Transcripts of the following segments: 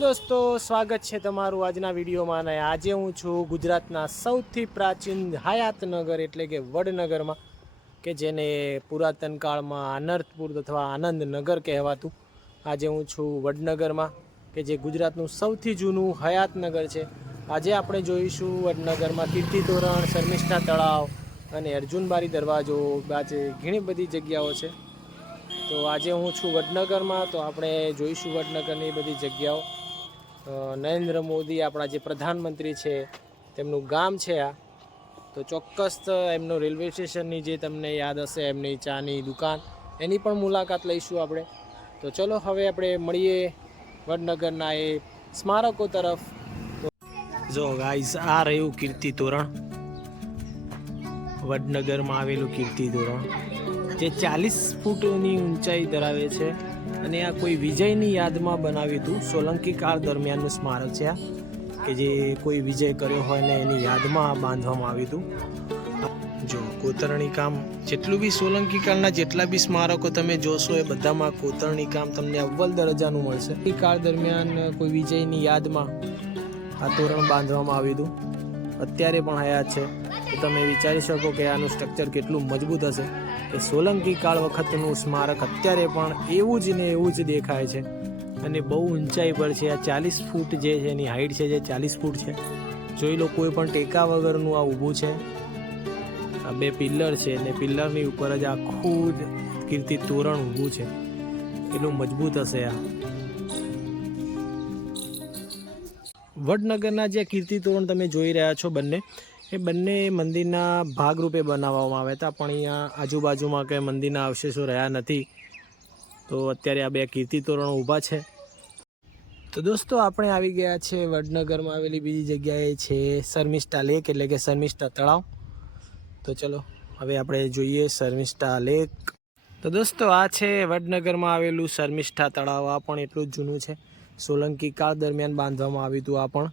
दोस्तों स्वागत है तमारू आजना विडियो में। आज हूँ छू गुजरातना सौथी प्राचीन हयातनगर एटले के वडनगर में के जेने पुरातन काल में आनर्तपुर अथवा आनंदनगर कहवातुं। आज हूँ छू वडनगर में के जे गुजरातनु सौथी जूनू हयातनगर है। आज आपणे जोईशुं वडनगर में कीर्ति तोरण, शर्मिष्ठा तळाव अने अर्जुनबारी दरवाजो आज घणी बधी जग्याओ छे। तो आज हूँ छू वडनगर में, तो आपणे जोईशुं वडनगरनी बधी जग्याओ। नरेंद्र मोदी अपना जे प्रधानमंत्री है तेमनुं गाम है आ, तो चोक्कस एमनो रेलवे स्टेशननी जे तमने याद हशे एमनी चानी दुकान एनी पण मुलाकात लईशुं आपणे। तो चलो हवे आपणे मळीए वडनगरना ए स्मारकों तरफ। तो जो गाइस आ रह्युं कीर्ति तोरण, वडनगर में आवेलुं कीर्ति तोरण जे 40 फूटनी ऊंचाई धरावे छे અને આ કોઈ વિજયની યાદમાં બનાવ્યું હતું। સોલંકી કાળ દરમિયાનનું સ્મારક છે આ, કે જે કોઈ વિજય કર્યો હોય ને એની યાદમાં બાંધવામાં આવ્યું હતું। જો કોતરણી કામ જેટલું બી સોલંકી કાળના જેટલા બી સ્મારકો તમે જોશો એ બધામાં કોતરણી કામ તમને અવ્વલ દરજાનું મળશે। એ કાળ દરમિયાન કોઈ વિજયની યાદમાં આ તોરણ બાંધવામાં આવ્યું હતું। અત્યારે પણ હયાત છે, તો તમે વિચારી શકો કે આનું સ્ટ્રક્ચર કેટલું મજબૂત હશે। કે સોલંકી કાળ વખતનું સ્મારક અત્યારે પણ એવું જ ને એવું જ દેખાય છે અને બહુ ઊંચાઈ પર છે। આ 40 ફૂટ જે છે એની હાઈટ છે, જે 40 ફૂટ છે। જોઈ લો, કોઈ પણ ટેકા વગરનું આ ઊભું છે। આ બે પિલ્લર છે ને પિલ્લરની ઉપર જ આખું કીર્તિ તોરણ ઊભું છે। એટલું મજબૂત હશે આ। વડનગરના જે કીર્તિ તોરણ તમે જોઈ રહ્યા છો બંને, એ બંને મંદિરના ભાગરૂપે બનાવવામાં આવ્યા હતા, પણ અહીંયા આજુબાજુમાં કંઈ મંદિરના અવશેષો રહ્યા નથી, તો અત્યારે આ બે કીર્તિ તોરણો ઊભા છે। તો દોસ્તો આપણે આવી ગયા છે વડનગરમાં આવેલી બીજી જગ્યાએ છે શર્મિષ્ઠા લેક, એટલે કે શર્મિષ્ઠા તળાવ। તો ચલો હવે આપણે જોઈએ શર્મિષ્ઠા લેક। તો દોસ્તો આ છે વડનગરમાં આવેલું શર્મિષ્ઠા તળાવ। આ પણ એટલું જ જૂનું છે, સોલંકી કાળ દરમિયાન બાંધવામાં આવ્યું હતું। આ પણ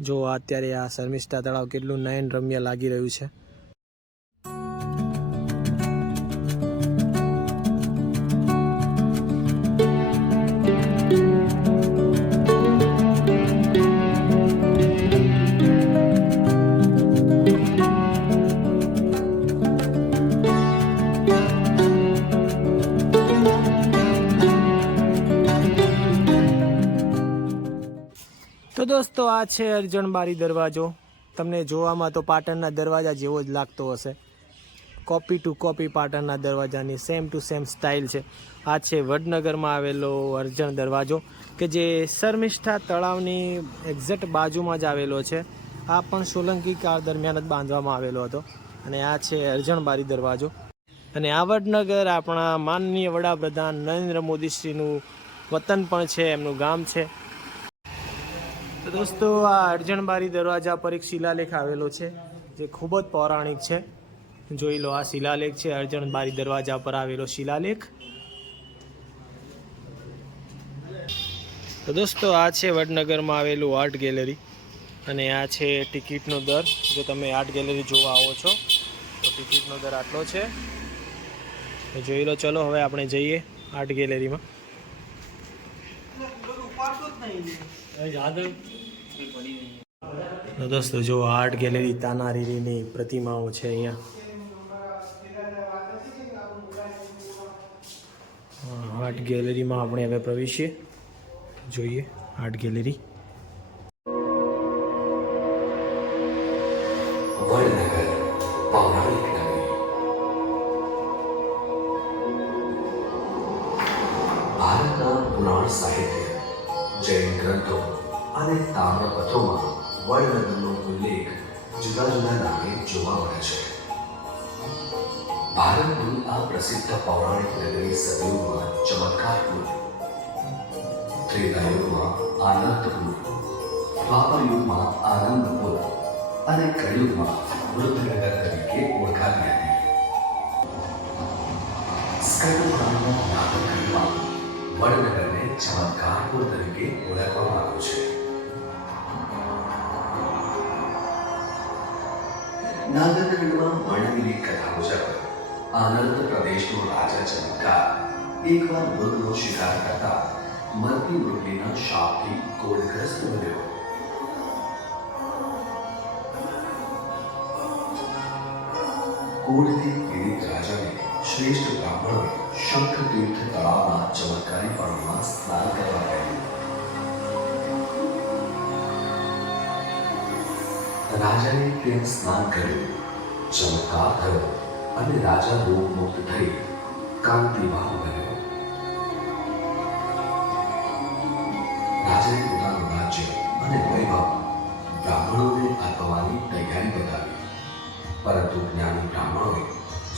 જો અત્યારે આ શર્મિષ્ઠા તળાવ કેટલું નયન રમ્ય લાગી રહ્યું છે। तो दोस्तों आ छे अर्जणबारी दरवाजो। तमने जोवामां तो पाटणना दरवाजा जेवो ज लागतो हशे। कॉपी टू कॉपी पाटणना दरवाजानी सेम टू सेम स्टाइल छे। आ छे वडनगरमां आवेलो अर्जण दरवाजो, के जे शर्मिष्ठा तळावनी एक्ઝેક્ટ बाजुमां ज आवेलो छे। आ पण सोलंकी काळ दरमियान ज बांधवामां आवेलो हतो। अने आ छे अर्जणबारी दरवाजो। अने आ वडनगर आपणा माननीय वडाप्रधान नरेंद्र मोदीश्रीनुं वतन पण छे, एमनुं गाम छे। तो दोस्तों आ अर्जणबारी दरवाजा पर एक शिलालेख आवेलो छे, जे खूब ज पौराणिक छे। जोई लो, आ शिलालेख छे अर्जणबारी दरवाजा पर आवेलो शिलालेख। तो दोस्तों आ छे वडनगरमां आवेલું आर्ट गैलरी, અને આ છે ટિકિટનો દર। જો તમે આર્ટ ગેલેરી જોવા આવો છો તો ટિકિટનો દર આટલો છે। તો જોઈ લો, ચલો હવે આપણે જઈએ આર્ટ ગેલેરીમાં। तो दोस्तों जो आर्ट गैलरी तानारीरी प्रतिमाओं है अहींया। आर्ट गैलरी में आपणे हवे प्रवेशीए। जोईए आर्ट गैलरी। वडनगर पौराणिक नगरी। भारतना पुराण साहित्य, जैन ग्रंथों અને તામ્રપત્રોમાં વડનગરનો ઉલ્લેખ જુદા જુદા નામે જોવા મળે છે। ભારતની આ પ્રસિદ્ધ પૌરાણિક નગરી સતયુગમાં ચમત્કારપુર, ત્રેતાયુગમાં આનર્તપુર, દ્વાપરયુગમાં આનંદપુર અને કળિયુગમાં વૃદ્ધનગર તરીકે ઓળખાતી હતી। સ્કંદપુરાણના નાટકમાં વડનગરને ચમત્કારપુર તરીકે ઓળખવામાં આવ્યું છે। નાગરખંડમાં વર્ણવેલી કથા મુજબ આનંદ પ્રદેશનો રાજા ચમત્કાર એકવાર મૃગનો શિકાર કરતા મરતી મૃગલીના શાપથી કોઢગ્રસ્ત બન્યો. કોઢથી પીડિત રાજાને શ્રેષ્ઠ બ્રાહ્મણોએ શંખતીર્થ તળાવના ચમત્કારી પાણીમાં સ્નાન કરવા કહ્યું. રાજાએ ત્યાં સ્નાન કર્યું, ચમત્કાર થયો અને રાજા રોગમુક્ત થઈ કાંતિવાન બન્યો. રાજાએ પોતાનું રાજ્ય અને વૈભવ બ્રાહ્મણોને આપવાની તૈયારી બતાવી, પરંતુ જ્ઞાની બ્રાહ્મણોએ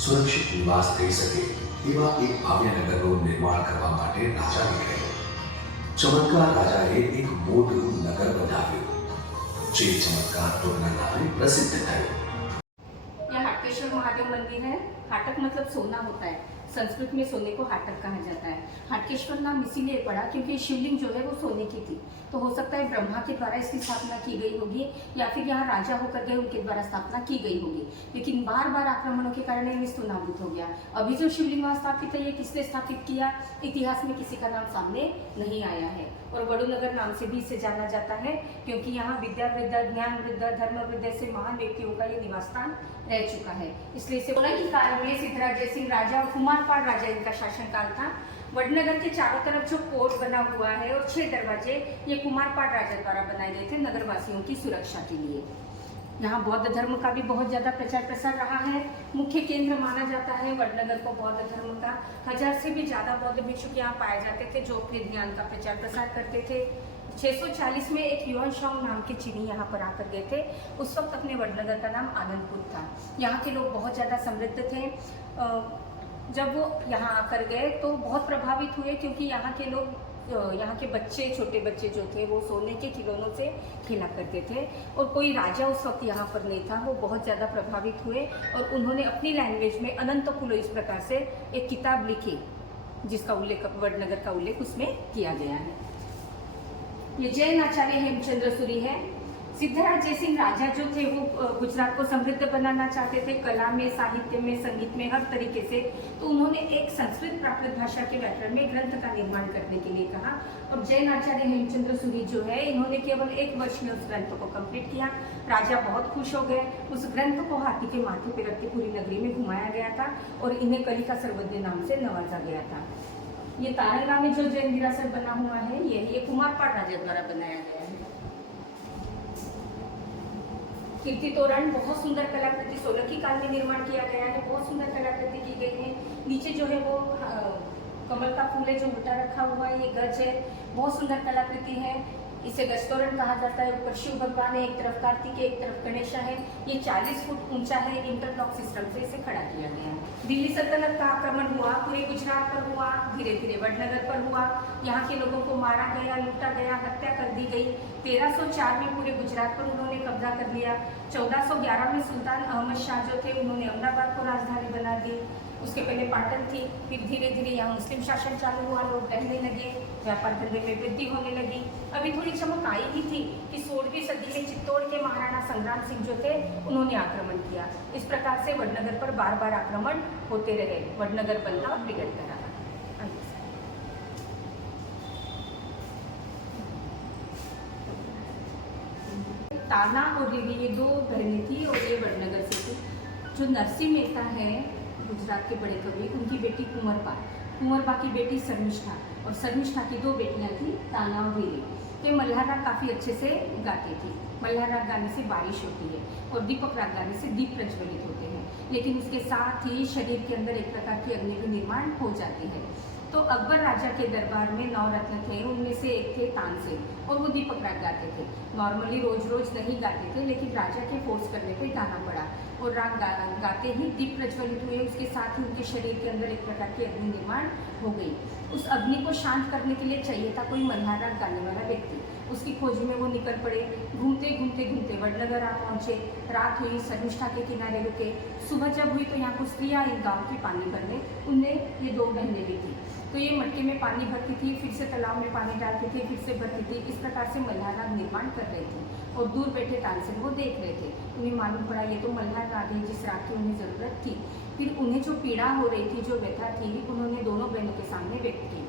સુરક્ષિત નિવાસ થઈ શકે એવા એક ભવ્ય નગરનું નિર્માણ કરવા માટે રાજાને કહ્યું. ચમત્કાર રાજાએ એક મોટું નગર બનાવ્યું, જે चमत्कार टोकना नामे प्रसिद्ध थे. यह हाटकेश्वर महादेव मंदिर है। हाटक मतलब सोना होता है, संस्कृत में सोने को हाटक कहा जाता है। हाटकेश्वर नाम इसीलिए पड़ा क्योंकि शिवलिंग जो है वो सोने की थी, तो हो सकता है ब्रह्मा के द्वारा इसकी स्थापना की गई होगी या फिर यहाँ राजा होकर के उनके द्वारा स्थापना की गई होगी, लेकिन बार बार आक्रमणों के कारण ये तो नाबूद हो गया। अभी जो शिवलिंग वहाँ स्थापित है ये किसने स्थापित किया, इतिहास में किसी का नाम सामने नहीं आया है। और वडुनगर नाम से भी इसे जाना जाता है क्योंकि यहाँ विद्या वृद्धा, ज्ञान वृद्धा, धर्म वृद्धा से महान व्यक्तियों का ये निवास स्थान रह चुका है। इसलिए इसे सोलंकी काल में सिद्धराज जयसिंह राजा और कुमारपाल राजा इनका शासनकाल था। वडनगर के चारों तरफ जो कोट बना हुआ है और 6 दरवाजे ये कुमारपाल राजा द्वारा बनाए गए थे नगरवासियों की सुरक्षा के लिए। यहाँ बौद्ध धर्म का भी बहुत ज्यादा प्रचार प्रसार रहा है। मुख्य केंद्र माना जाता है वडनगर को बौद्ध धर्म का। 1000 से भी ज्यादा बौद्ध भिक्षुक यहाँ पाए जाते थे जो अपने ज्ञान का प्रचार प्रसार करते थे। 640 में एक युआन शॉन्ग नाम के चीनी यहाँ पर आकर गए थे। उस वक्त अपने वडनगर का नाम आनंदपुर था। यहाँ के लोग बहुत ज़्यादा समृद्ध थे। जब वो यहाँ आकर गए तो बहुत प्रभावित हुए क्योंकि यहाँ के लोग, यहाँ के बच्चे, छोटे बच्चे जो थे वो सोने के खिलौनों से खेला करते थे और कोई राजा उस वक्त यहाँ पर नहीं था। वो बहुत ज़्यादा प्रभावित हुए और उन्होंने अपनी लैंग्वेज में अनंतकुलो इस प्रकार से एक किताब लिखी जिसका उल्लेख वडनगर का उल्लेख उसमें किया गया है। ये जैन आचार्य हेमचंद्र सूरी है। सिद्धराज जयसिंह राजा जो थे वो गुजरात को समृद्ध बनाना चाहते थे, कला में, साहित्य में, संगीत में, हर तरीके से। तो उन्होंने एक संस्कृत प्राकृत भाषा के व्याकरण में ग्रंथ का निर्माण करने के लिए कहा और जैन आचार्य हेमचंद्र सूरी जो है इन्होंने केवल 1 वर्ष में उस ग्रंथ को कंप्लीट किया। राजा बहुत खुश हो गए। उस ग्रंथ को हाथी के माथे पर रख के पूरी नगरी में घुमाया गया था और इन्हें कलिका सर्वज्ञ नाम से नवाजा गया था। ये तारंगा में जो जैन विरासत बना हुआ है ये कुमारपाल राजा द्वारा बनाया गया है। कीर्ति तोरण बहुत सुंदर कलाकृति सोलंकी काल में निर्माण किया गया है। बहुत सुंदर कलाकृति की गई है। नीचे जो है वो कमल का फूल है जो उल्टा रखा हुआ है, ये गज है। बहुत सुंदर कलाकृति है। इसे गज तोरण कहा जाता है। ऊपर शिव भगवान है, एक तरफ कार्तिक, एक तरफ गणेशा है। ये 40 फुट ऊंचा है। इंटरलॉक सिस्टम से इसे खड़ा किया गया है। दिल्ली सल्तनत का आक्रमण हुआ, पूरे गुजरात पर हुआ, धीरे धीरे वडनगर पर हुआ। यहाँ के लोगों को मारा गया, लूटा गया, हत्या कर दी गई। 1304 में पूरे गुजरात पर उन्होंने कब्जा कर लिया। 1411 में सुल्तान अहमद शाह जो थे उन्होंने अहमदाबाद को राजधानी बना दी। उसके पहले पाटन थी। फिर धीरे धीरे यहाँ मुस्लिम शासन चालू हुआ, लोग रहने लगे, व्यापार धंधे में वृद्धि होने लगी। अभी थोड़ी चमक आई ही थी कि 16वीं सदी में चित्तौड़ के महाराणा संग्राम सिंह जो थे उन्होंने आक्रमण किया। इस प्रकार से वडनगर पर बार बार आक्रमण होते रहे। वडनगर बनता और बिगड़ता रहा। ताना और रीवी ये 2 बहनें थी और ये वडनगर से थी। जो नरसिंह मेहता है गुजरात के बड़े कवि, उनकी बेटी कुंवरबा की बेटी शर्मिष्ठा और शर्मिष्ठा की 2 बेटियां थी ताना और रीवी। तो मल्हार राग काफ़ी अच्छे से गाती थी। मल्हार राग गाने से बारिश होती है और दीपक राग गाने से दीप प्रज्वलित होते हैं, लेकिन उसके साथ ही शरीर के अंदर एक प्रकार की अग्नि भी निर्माण हो जाती है। तो अकबर राजा के दरबार में 9 रत्न थे, उनमें से एक थे तानसेन और वो दीपक राग गाते थे। नॉर्मली रोज रोज नहीं गाते थे, लेकिन राजा के फोर्स करने पे गाना पड़ा और राग गाते ही दीप प्रज्वलित हुए। उसके साथ ही उनके शरीर के अंदर एक प्रकार की अग्नि निर्माण हो गई। उस अग्नि को शांत करने के लिए चाहिए था कोई मल्हार राग गाने वाला व्यक्ति। उसकी खोज में वो निकल पड़े। घूमते घूमते घूमते वडनगर आ पहुँचे। रात हुई, शर्मिष्ठा के किनारे रुके। सुबह जब हुई तो यहाँ कुछ स्त्रियाँ इन गाँव की पानी भरने, उनने ये 2 बहनें भी थी। तो ये मटके में पानी भरती थी, फिर से तालाब में पानी डालती थी, फिर से भरती थी। इस प्रकार से मल्हार राग निर्माण कर रही थी और दूर बैठे तानसेन वो देख रहे थे। उन्हें मालूम पड़ा ये तो मल्हार राग है जिस राग की उन्हें ज़रूरत थी। फिर उन्हें जो पीड़ा हो रही थी, जो व्यथा थी, उन्होंने दोनों बहनों के सामने व्यक्त की।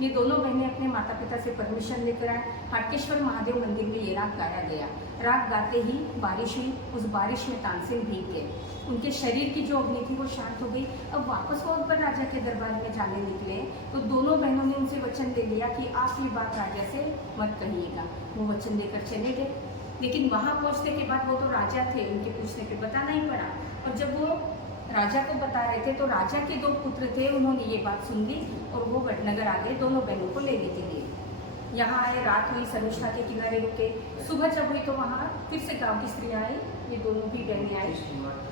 ये दोनों बहनें अपने माता पिता से परमिशन लेकर आए। हाटकेश्वर महादेव मंदिर में ये राग गाया गया। राग गाते ही बारिश हुई, उस बारिश में तानसेन भीग गए। उनके शरीर की जो अग्नि थी वो शांत हो गई। अब वापस वो अकबर राजा के दरबार में जाने निकले तो दोनों बहनों ने उनसे वचन ले लिया कि आप ये बात राजा से मत कहिएगा। वो वचन लेकर चले गए, लेकिन वहाँ पहुँचने के बाद वो तो राजा थे, उनके पूछने पे बताना ही पड़ा। और जब वो राजा को बता रहे थे तो राजा के 2 पुत्र थे, उन्होंने ये बात सुन ली और वो वडनगर आ गए दोनों बहनों को लेने के लिए। यहाँ आए, रात हुई, शर्मिष्ठा के किनारे रुके। सुबह जब हुई तो वहाँ फिर से गांव की स्त्रियाँ आई, ये दोनों भी बहनें आई,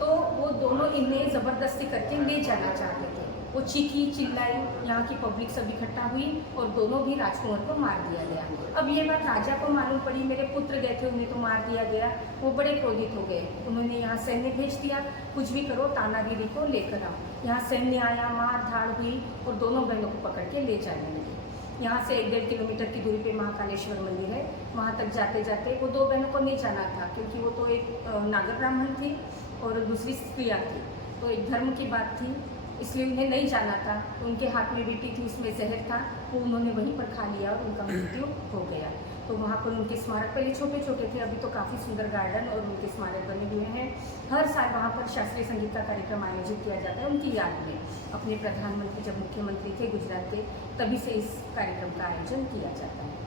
तो वो दोनों इन्हें ज़बरदस्ती करके ले जाना चाहते थे। वो चीखी चिल्लाई, यहाँ की पब्लिक सब इकट्ठा हुई और दोनों भी राजकुंवर को मार दिया गया। अब ये बात राजा को मालूम पड़ी, मेरे पुत्र गए थे उन्हें तो मार दिया गया। वो बड़े क्रोधित हो गए, उन्होंने यहाँ सैन्य भेज दिया, कुछ भी करो तानागिरी को लेकर आओ। यहाँ सैन्य आया, मार धाड़ हुई और दोनों बहनों को पकड़ के ले जाने लगे। यहाँ से 1-1.5 किलोमीटर की दूरी पे महाकालेश्वर मंदिर है। वहाँ तक जाते जाते वो 2 बहनों को नहीं जाना था, क्योंकि वो तो एक नागर ब्राह्मण थी और दूसरी स्त्रियाँ थी, तो एक धर्म की बात थी, इसलिए उन्हें नहीं जाना था। उनके हाथ में बेटी थी, उसमें जहर था, वो उन्होंने वहीं पर खा लिया और उनका मृत्यु हो गया। तो वहाँ पर उनके स्मारक, पहले छोटे छोटे थे, अभी तो काफ़ी सुंदर गार्डन और उनके स्मारक बने हुए हैं। हर साल वहाँ पर शास्त्रीय संगीत का कार्यक्रम आयोजित किया जाता है उनकी याद में। अपने प्रधानमंत्री जब मुख्यमंत्री थे गुजरात के, तभी से इस कार्यक्रम का आयोजन किया जाता है।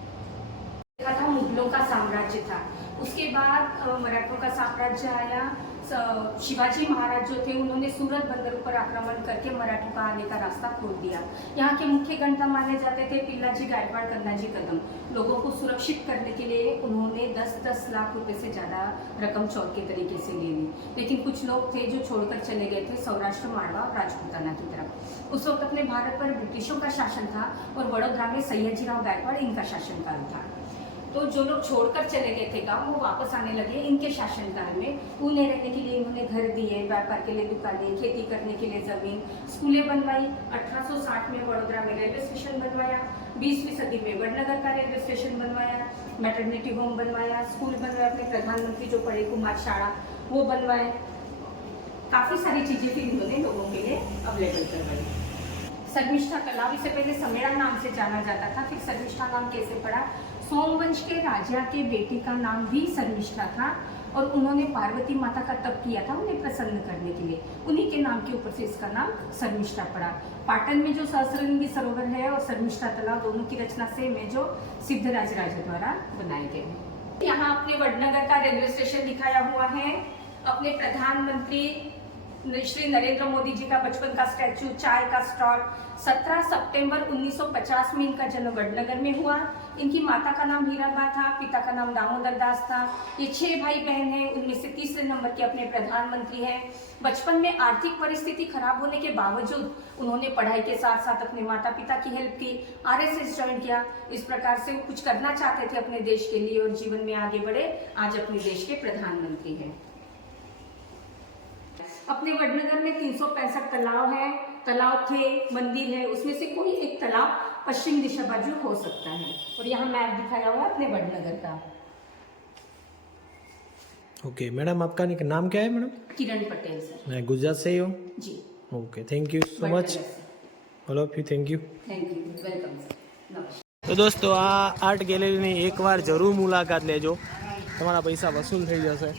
देखा था मुगलों का साम्राज्य था, उसके बाद मराठों का साम्राज्य आया। शिवाजी महाराज जो थे उन्होंने सूरत बंदर पर आक्रमण करके मराठों का आने का रास्ता खोल दिया। यहाँ के मुख्य गणता माने जाते थे पिल्लाजी गायकवाड़, कन्नाजी कदम। लोगों को सुरक्षित करने के लिए उन्होंने 10-10 लाख रुपए से ज़्यादा रकम चौथ के तरीके से ले ली। लेकिन कुछ लोग थे जो छोड़कर चले गए थे सौराष्ट्र, मारवा और राजपूताना की तरफ। उस वक्त अपने भारत पर ब्रिटिशों का शासन था और वडोदरा में सयाजीराव गायकवाड़ इनका शासनकाल था। तो जो लोग छोड़कर चले गए थे गांव, वो वापस आने लगे इनके शासनकाल में। उन्हें रहने के लिए इन्होंने घर दिए, व्यापार के लिए दुकानें, खेती करने के लिए जमीन, स्कूलें बनवाई। 1860 में वडोदरा में रेलवे स्टेशन बनवाया, 20वीं सदी में वडनगर का रेलवे स्टेशन बनवाया, मैटरनिटी होम बनवाया, स्कूल बनवाया, अपने प्रधानमंत्री जो पढ़े कुमार शाला वो बनवाए। काफी सारी चीजें फिर इन्होंने लोगों के लिए अवेलेबल करवाई। शर्मिष्ठा तालाब, इससे पहले समेड़ा नाम से जाना जाता था, फिर शर्मिष्ठा नाम कैसे पड़ा? सोमवंश के राजा के बेटे का नाम भी शर्मिष्ठा था और उन्होंने पार्वती माता का तप किया था उन्हें प्रसन्न करने के लिए, उन्हीं के नाम के ऊपर से इसका नाम शर्मिष्ठा पड़ा। पाटन में जो सहस्रलिंगी सरोवर है और शर्मिष्ठा तालाब दोनों की रचना सेम है, जो सिद्धराज राजा द्वारा बनाए गए हैं। यहाँ अपने वडनगर का रेलवे स्टेशन दिखाया हुआ है। अपने प्रधानमंत्री श्री नरेंद्र मोदी जी का बचपन का स्टैचू, चाय का स्टॉल। 17 सितंबर 1950 में इनका जन्म वडनगर में हुआ। इनकी माता का नाम हीराबा था, पिता का नाम दामोदर दास था। ये 6 भाई बहन हैं, उनमें से तीसरे नंबर के अपने प्रधानमंत्री हैं। बचपन में आर्थिक परिस्थिति खराब होने के बावजूद उन्होंने पढ़ाई के साथ साथ अपने माता पिता की हेल्प की, RSS ज्वाइन किया। इस प्रकार से वो कुछ करना चाहते थे अपने देश के लिए और जीवन में आगे बढ़े, आज अपने देश के प्रधानमंत्री हैं। अपने वडनगर में 365 तालाब है, तालाब थे, मंदिर है, उसमें से कोई एक तालाब पश्चिम दिशा बाजू हो सकता है। और यहाँ मैप दिखाया हुआ है अपने वडनगर का। ओके मैडम, आपका नाम क्या है मैडम? किरण पटेल सर। मैं गुजरात से ही हूँ। जी। Okay, thank you so much all of you, thank you. Welcome sir. તો દોસ્તો આ આર્ટ ગેલેરીની એકવાર જરૂર મુલાકાત લેજો, તમારા પૈસા વસૂલ થઈ જશે।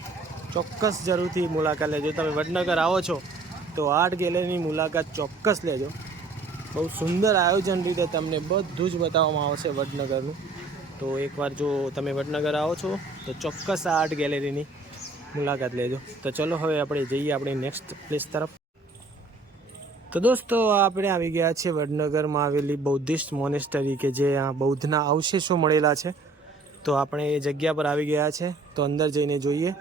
ચોક્કસ જરૂરથી મુલાકાત લેજો। તમે વડનગર આવો છો તો આર્ટ ગેલેરીની મુલાકાત ચોક્કસ લેજો। બહુ સુંદર આયોજન રીતે તમને બધું જ બતાવવામાં આવશે વડનગરનું। તો એકવાર જો તમે વડનગર આવો છો તો ચોક્કસ આ આર્ટ ગેલેરીની મુલાકાત લેજો। તો ચલો હવે આપણે જઈએ આપણી નેક્સ્ટ પ્લેસ तरफ। તો દોસ્તો આપણે આવી ગયા છે વડનગરમાં આવેલી બૌદ્ધિસ્ટ મોનેસ્ટરી કે જે આ બૌદ્ધના અવશેષો મળેલા છે। તો આપણે એ જગ્યા પર આવી ગયા છે, તો અંદર જઈને જોઈએ।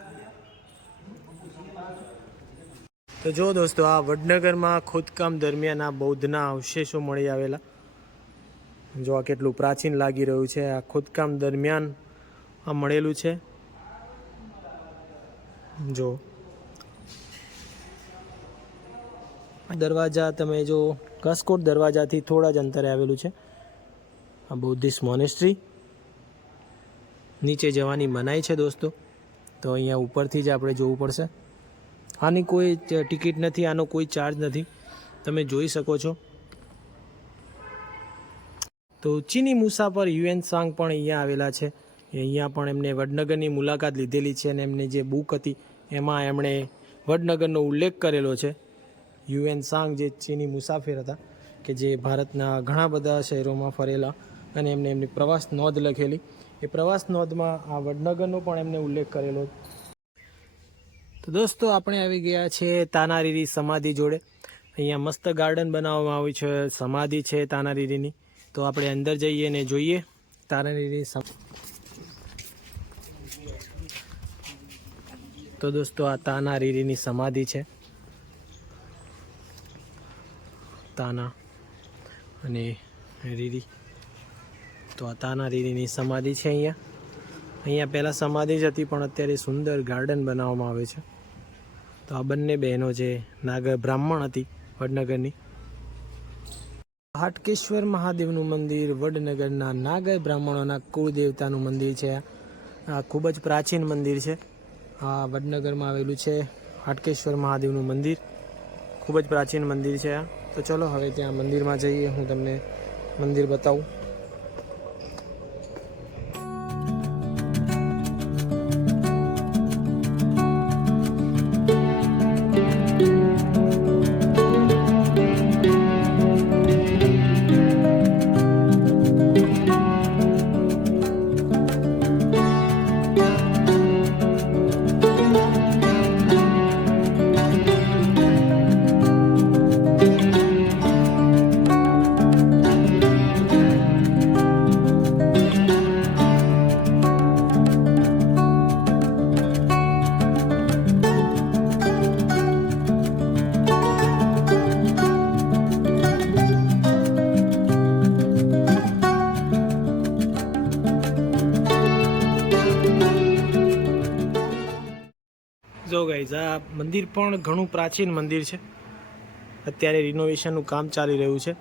તો જો દોસ્તો આ વડનગરમાં ખોદકામ દરમિયાન આ બૌદ્ધના અવશેષો મળી આવેલા, જો આ કેટલું પ્રાચીન લાગી રહ્યું છે। આ ખોદકામ દરમિયાન આ મળેલું છે। જો દરવાજા તમે જો કસકોટ દરવાજાથી થોડા જ અંતરે આવેલું છે આ બૌદ્ધિસ્ટ મોનેસ્ટ્રી। નીચે જવાની મનાઈ છે દોસ્તો, તો અહીંયા ઉપરથી જ આપણે જોવું પડશે। આની કોઈ ટિકિટ નથી, આનો કોઈ ચાર્જ નથી, તમે જોઈ શકો છો। તો ચીની મુસાફર યુએન સાંગ પણ અહીંયા આવેલા છે. અહીંયા પણ એમને વડનગરની મુલાકાત લીધેલી છે અને એમની જે બુક હતી એમાં એમણે વડનગરનો ઉલ્લેખ કરેલો છે. યુએન સાંગ જે ચીની મુસાફિર હતા કે જે ભારતના ઘણા બધા શહેરોમાં ફરેલા અને એમને એમની પ્રવાસ નોંધ લખેલી. એ પ્રવાસ નોંધમાં આ વડનગરનો પણ એમને ઉલ્લેખ કરેલો. તો દોસ્તો આપણે આવી ગયા છે તાનારીરી સમાધિ જોડે. અહીંયા મસ્ત ગાર્ડન બનાવવામાં આવ્યું છે, સમાધિ છે તાનારીરીની. તો આપણે અંદર જઈએ ને જોઈએ તાનારીરી. તો દોસ્તો આ તાનારીરીની સમાધિ છે. તાના અને રીરી. તો આ તાનારીરીની સમાધિ છે અહીંયા પહેલાં સમાધિ જ હતી પણ અત્યારે સુંદર ગાર્ડન બનાવવામાં આવે છે. તો આ બંને બહેનો જે નાગર બ્રાહ્મણ હતી વડનગરની. હાટકેશ્વર મહાદેવનું મંદિર વડનગરના નાગર બ્રાહ્મણોના કુળદેવતાનું મંદિર છે. આ ખૂબ જ પ્રાચીન મંદિર છે. આ વડનગરમાં આવેલું છે હાટકેશ્વર મહાદેવનું મંદિર. ખૂબ જ પ્રાચીન મંદિર છે આ. તો ચલો હવે ત્યાં મંદિરમાં જઈએ, હું તમને મંદિર બતાવું. જો ગાઈઝ આ મંદિર પણ ઘણું પ્રાચીન મંદિર છે. અત્યારે રિનોવેશનનું કામ ચાલી રહ્યું છે.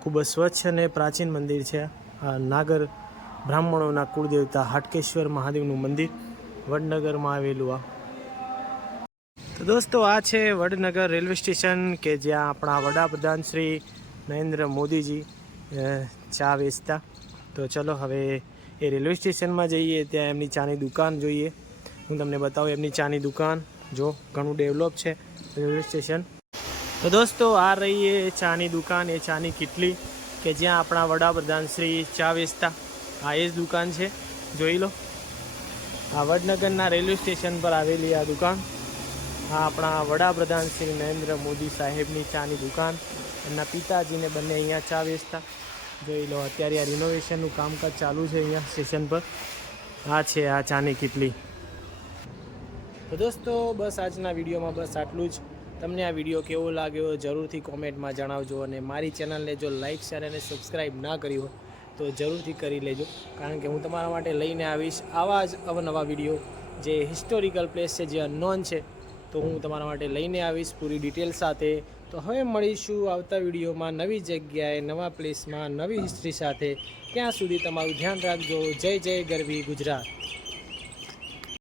ખૂબ જ સ્વચ્છ અને પ્રાચીન મંદિર છે. આ નાગર બ્રાહ્મણોના કુળદેવતા હાટકેશ્વર મહાદેવનું મંદિર વડનગરમાં આવેલું આ. તો દોસ્તો આ છે વડનગર રેલવે સ્ટેશન કે જ્યાં આપણા વડાપ્રધાન શ્રી નરેન્દ્ર મોદીજી ચા વેચતા. તો ચલો હવે એ રેલવે સ્ટેશનમાં જઈએ, ત્યાં એમની ચાની દુકાન જોઈએ. હું તમને બતાવું એમની ચાની દુકાન. જો ઘણું ડેવલપ છે રેલવે સ્ટેશન. તો દોસ્તો આ રહી એ ચાની દુકાન, એ ચાની કિટલી કે જ્યાં આપણા વડાપ્રધાન શ્રી ચા વેચતા. આ એ જ દુકાન છે, જોઈ લો. આ વડનગરના રેલવે સ્ટેશન પર આવેલી આ દુકાન. આ આપણા વડાપ્રધાન શ્રી નરેન્દ્ર મોદી સાહેબની ચાની દુકાન. એમના પિતાજીને બંને અહીંયા ચા વેચતા. જોઈ લો અત્યારે આ રિનોવેશનનું કામકાજ ચાલુ છે અહીંયા સ્ટેશન પર. આ છે આ ચાની કિટલી. તો દોસ્તો બસ આજના વિડીયોમાં બસ આટલું જ. તમને આ વિડીયો કેવો લાગ્યો જરૂરથી કોમેન્ટમાં જણાવજો. અને મારી ચેનલને જો લાઇક શેર અને સબસ્ક્રાઈબ ના કરી હોય તો જરૂરથી કરી લેજો, કારણ કે હું તમારા માટે લઈને આવીશ આવા જ અવનવા વિડીયો. જે હિસ્ટોરિકલ પ્લેસ છે, જે અનનોન છે, તો હું તમારા માટે લઈને આવીશ પૂરી ડિટેલ સાથે. તો હવે મળીશું આવતા વિડીયોમાં નવી જગ્યાએ, નવા પ્લેસમાં, નવી હિસ્ટ્રી સાથે. ત્યાં સુધી તમારું ધ્યાન રાખજો. જય જય ગરવી ગુજરાત.